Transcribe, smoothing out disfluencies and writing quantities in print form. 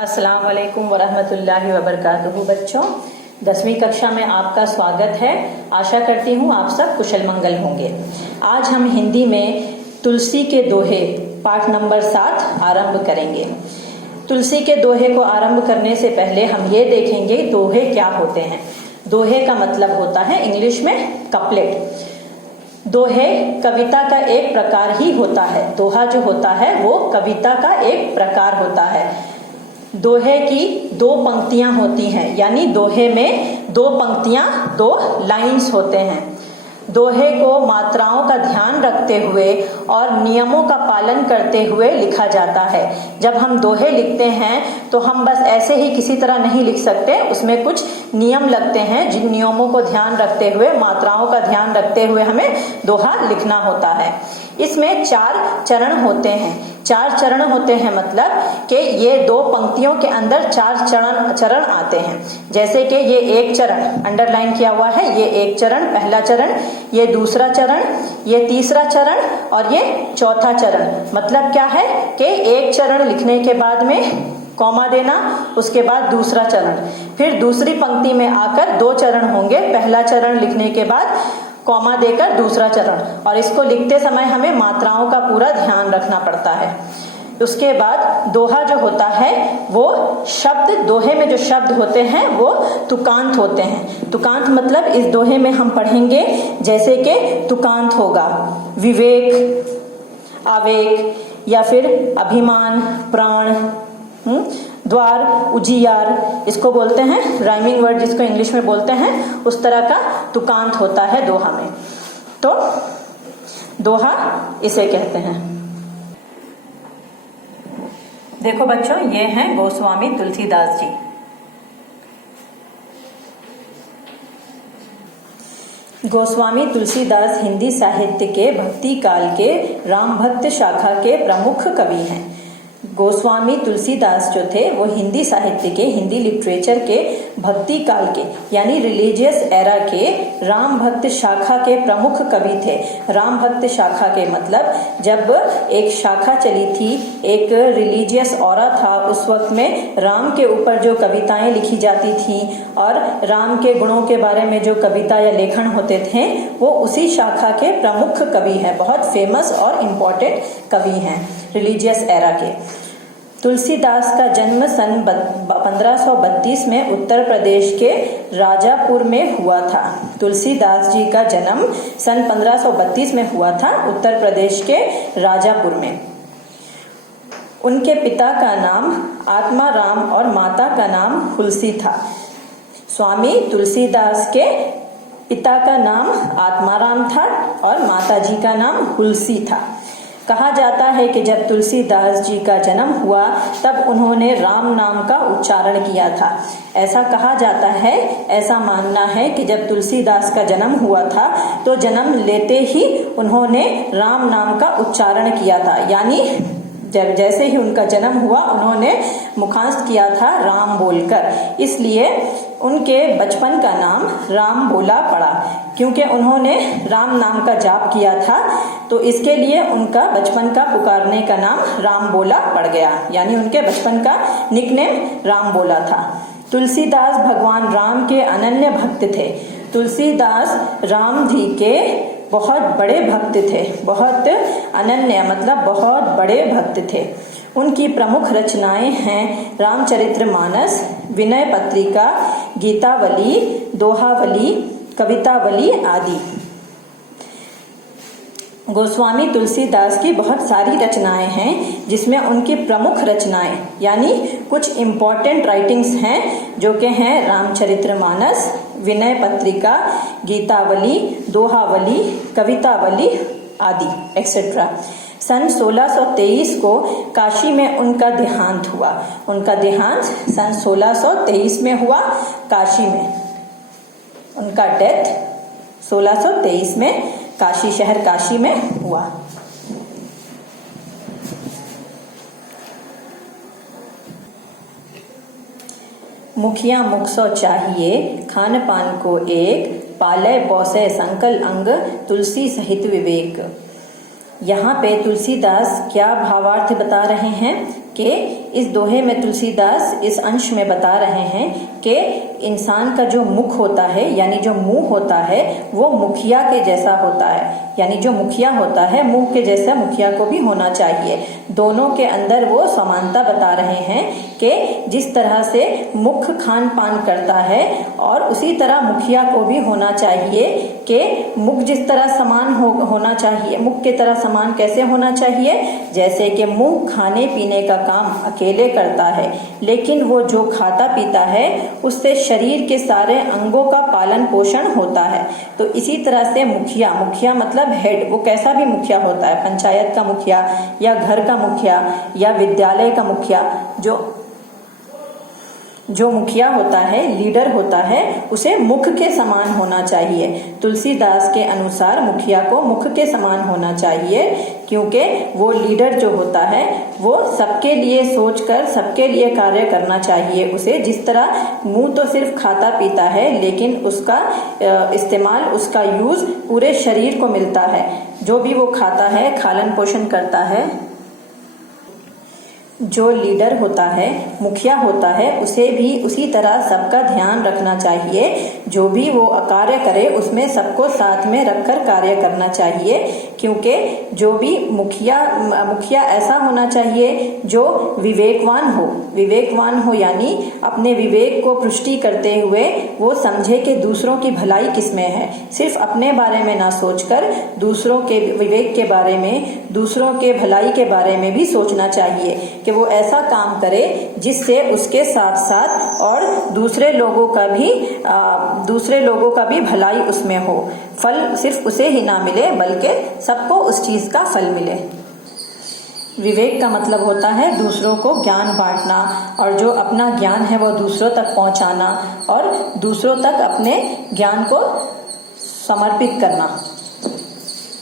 अस्सलाम वालेकुम वरहमतुल्लाहि वबरकातुहू। बच्चों, 10वीं कक्षा में आपका स्वागत है। आशा करती हूँ आप सब कुशल मंगल होंगे। आज हम हिंदी में तुलसी के दोहे पाठ नंबर 7 आरंभ करेंगे। तुलसी के दोहे को आरंभ करने से पहले हम ये देखेंगे दोहे क्या होते हैं। दोहे का मतलब होता है इंग्लिश में कपलेट। दोहे कविता का एक प्रकार ही होता है। दोहा जो होता है वो कविता का एक प्रकार होता है। दोहे की 2 पंक्तियां होती हैं, यानी दोहे में 2 पंक्तियां 2 लाइंस होते हैं। दोहे को मात्राओं का ध्यान रखते हुए और नियमों का पालन करते हुए लिखा जाता है। जब हम दोहे लिखते हैं तो हम बस ऐसे ही किसी तरह नहीं लिख सकते, उसमें कुछ नियम लगते हैं जिन नियमों को ध्यान रखते हुए, मात्राओं का ध्यान रखते हुए हमें दोहा लिखना होता है। इसमें 4 चरण होते हैं। 4 चरण होते हैं मतलब कि ये 2 पंक्तियों के अंदर 4 चरण आते हैं। जैसे कि ये एक चरण अंडरलाइन किया हुआ है, ये एक चरण, पहला चरण, ये दूसरा चरण, ये तीसरा चरण और ये चौथा चरण। मतलब क्या है कि एक चरण लिखने के बाद में कॉमा देना, उसके बाद दूसरा चरण, फिर दूसरी पंक्ति में आकर 2 चरण होंगे। पहला चरण लिखने के बाद कॉमा देकर दूसरा चरण, और इसको लिखते समय हमें मात्राओं का पूरा ध्यान रखना पड़ता है। उसके बाद दोहा जो होता है वो शब्द, दोहे में जो शब्द होते हैं वो तुकांत होते हैं। तुकांत मतलब इस दोहे में हम पढ़ेंगे जैसे कि तुकांत होगा विवेक, आवेग, या फिर अभिमान, प्राण, द्वार, उजियार, इसको बोलते हैं राइमिंग वर्ड, जिसको इंग्लिश में बोलते हैं, उस तरह का तुकांत होता है दोहा में। तो दोहा इसे कहते हैं। देखो बच्चों, ये हैं गोस्वामी तुलसीदास जी। गोस्वामी तुलसीदास हिंदी साहित्य के भक्ति काल के राम भक्त शाखा के प्रमुख कवि हैं। गोस्वामी तुलसीदास जो थे वो हिंदी साहित्य के, हिंदी लिटरेचर के भक्ति काल के यानी रिलीजियस एरा के राम भक्त शाखा के प्रमुख कवि थे। राम भक्त शाखा के मतलब जब एक शाखा चली थी, एक रिलीजियस ऑरा था, उस वक्त में राम के ऊपर जो कविताएं लिखी जाती थी और राम के गुणों के बारे में जो कविता या लेखन होते थे वो उसी शाखा के प्रमुख कवि हैं। बहुत फेमस और इम्पोर्टेंट कवि हैं रिलीजियस एरा के। तुलसीदास का जन्म सन 1532 में उत्तर प्रदेश के राजापुर में हुआ था। तुलसीदास जी का जन्म सन 1532 में हुआ था उत्तर प्रदेश के राजापुर में। उनके पिता का नाम आत्माराम और माता का नाम हुलसी था। स्वामी तुलसीदास के पिता का नाम आत्माराम था और माता जी का नाम हुलसी था। कहा जाता है कि जब तुलसीदास जी का जन्म हुआ तब उन्होंने राम नाम का उच्चारण किया था। ऐसा कहा जाता है, ऐसा मानना है कि जब तुलसीदास का जन्म हुआ था तो जन्म लेते ही उन्होंने राम नाम का उच्चारण किया था। यानी जब जैसे ही उनका जन्म हुआ उन्होंने मुखास्त किया था राम बोलकर, इसलिए उनके बचपन का नाम राम बोला पड़ा। क्योंकि उन्होंने राम नाम का जाप किया था तो इसके लिए उनका बचपन का पुकारने का नाम राम बोला पड़ गया, यानी उनके बचपन का निकनेम राम बोला था। तुलसीदास भगवान राम के अनन्य भक्त थे। तुलसीदास राम जी के बहुत बड़े भक्त थे। बहुत अनन्य मतलब बहुत बड़े भक्त थे। उनकी प्रमुख रचनाएं हैं रामचरितमानस, विनय पत्रिका, गीतावली, दोहावली, कवितावली आदि। गोस्वामी तुलसीदास की बहुत सारी रचनाएं हैं जिसमें उनकी प्रमुख रचनाएं यानी कुछ इम्पोर्टेंट राइटिंग्स हैं जो कि हैं रामचरितमानस, विनय पत्रिका, गीतावली, दोहावली, कवितावली आदि एक्सेट्रा। सन 1623 को काशी में उनका देहांत हुआ। उनका देहांत सन 1623 में हुआ काशी में। उनका डेथ 1623 में काशी, शहर काशी में हुआ। मुखिया मुख सो चाहिए, खान पान को एक, पालय पौसे संकल अंग, तुलसी सहित विवेक। यहाँ पे तुलसीदास क्या भावार्थ बता रहे हैं कि इस दोहे में तुलसीदास इस अंश में बता रहे हैं कि इंसान का जो मुख होता है यानी जो मुंह होता है वो मुखिया के जैसा होता है, यानी जो मुखिया होता है मुंह के जैसा मुखिया को भी होना चाहिए। दोनों के अंदर वो समानता बता रहे हैं कि जिस तरह से मुख खान पान करता है और उसी तरह मुखिया को भी होना चाहिए कि मुख जिस तरह समान होना चाहिए। मुख की तरह समान कैसे होना चाहिए? जैसे कि मुंह खाने पीने का काम अकेले करता है, लेकिन वो जो खाता पीता है उससे शरीर के सारे अंगों का पालन पोषण होता है। तो इसी तरह से मुखिया, मुखिया मतलब हेड, वो कैसा भी मुखिया होता है, पंचायत का मुखिया या घर का मुखिया या विद्यालय का मुखिया, जो मुखिया होता है, लीडर होता है, उसे मुख के समान होना चाहिए। तुलसीदास के अनुसार मुखिया को मुख के समान होना चाहिए, क्योंकि वो लीडर जो होता है वो सबके लिए सोचकर सबके लिए कार्य करना चाहिए। उसे जिस तरह मुंह तो सिर्फ खाता पीता है, लेकिन उसका इस्तेमाल, उसका यूज पूरे शरीर को मिलता है। जो भी वो खाता है, खालन पोषण करता है। जो लीडर होता है, मुखिया होता है, उसे भी उसी तरह सबका ध्यान रखना चाहिए। जो भी वो कार्य करे उसमें सबको साथ में रखकर कार्य करना चाहिए, क्योंकि जो भी मुखिया ऐसा होना चाहिए जो विवेकवान हो यानी अपने विवेक को पुष्टि करते हुए वो समझे कि दूसरों की भलाई किसमें है। सिर्फ अपने बारे में ना सोचकर दूसरों के विवेक के बारे में, दूसरों के भलाई के बारे में भी सोचना चाहिए कि वो ऐसा काम करे जिससे उसके साथ साथ और दूसरे लोगों का भी भलाई उसमें हो। फल सिर्फ उसे ही ना मिले बल्कि सबको उस चीज का फल मिले। विवेक का मतलब होता है दूसरों को ज्ञान बांटना, और जो अपना ज्ञान है वो दूसरों तक पहुंचाना और दूसरों तक अपने ज्ञान को समर्पित करना।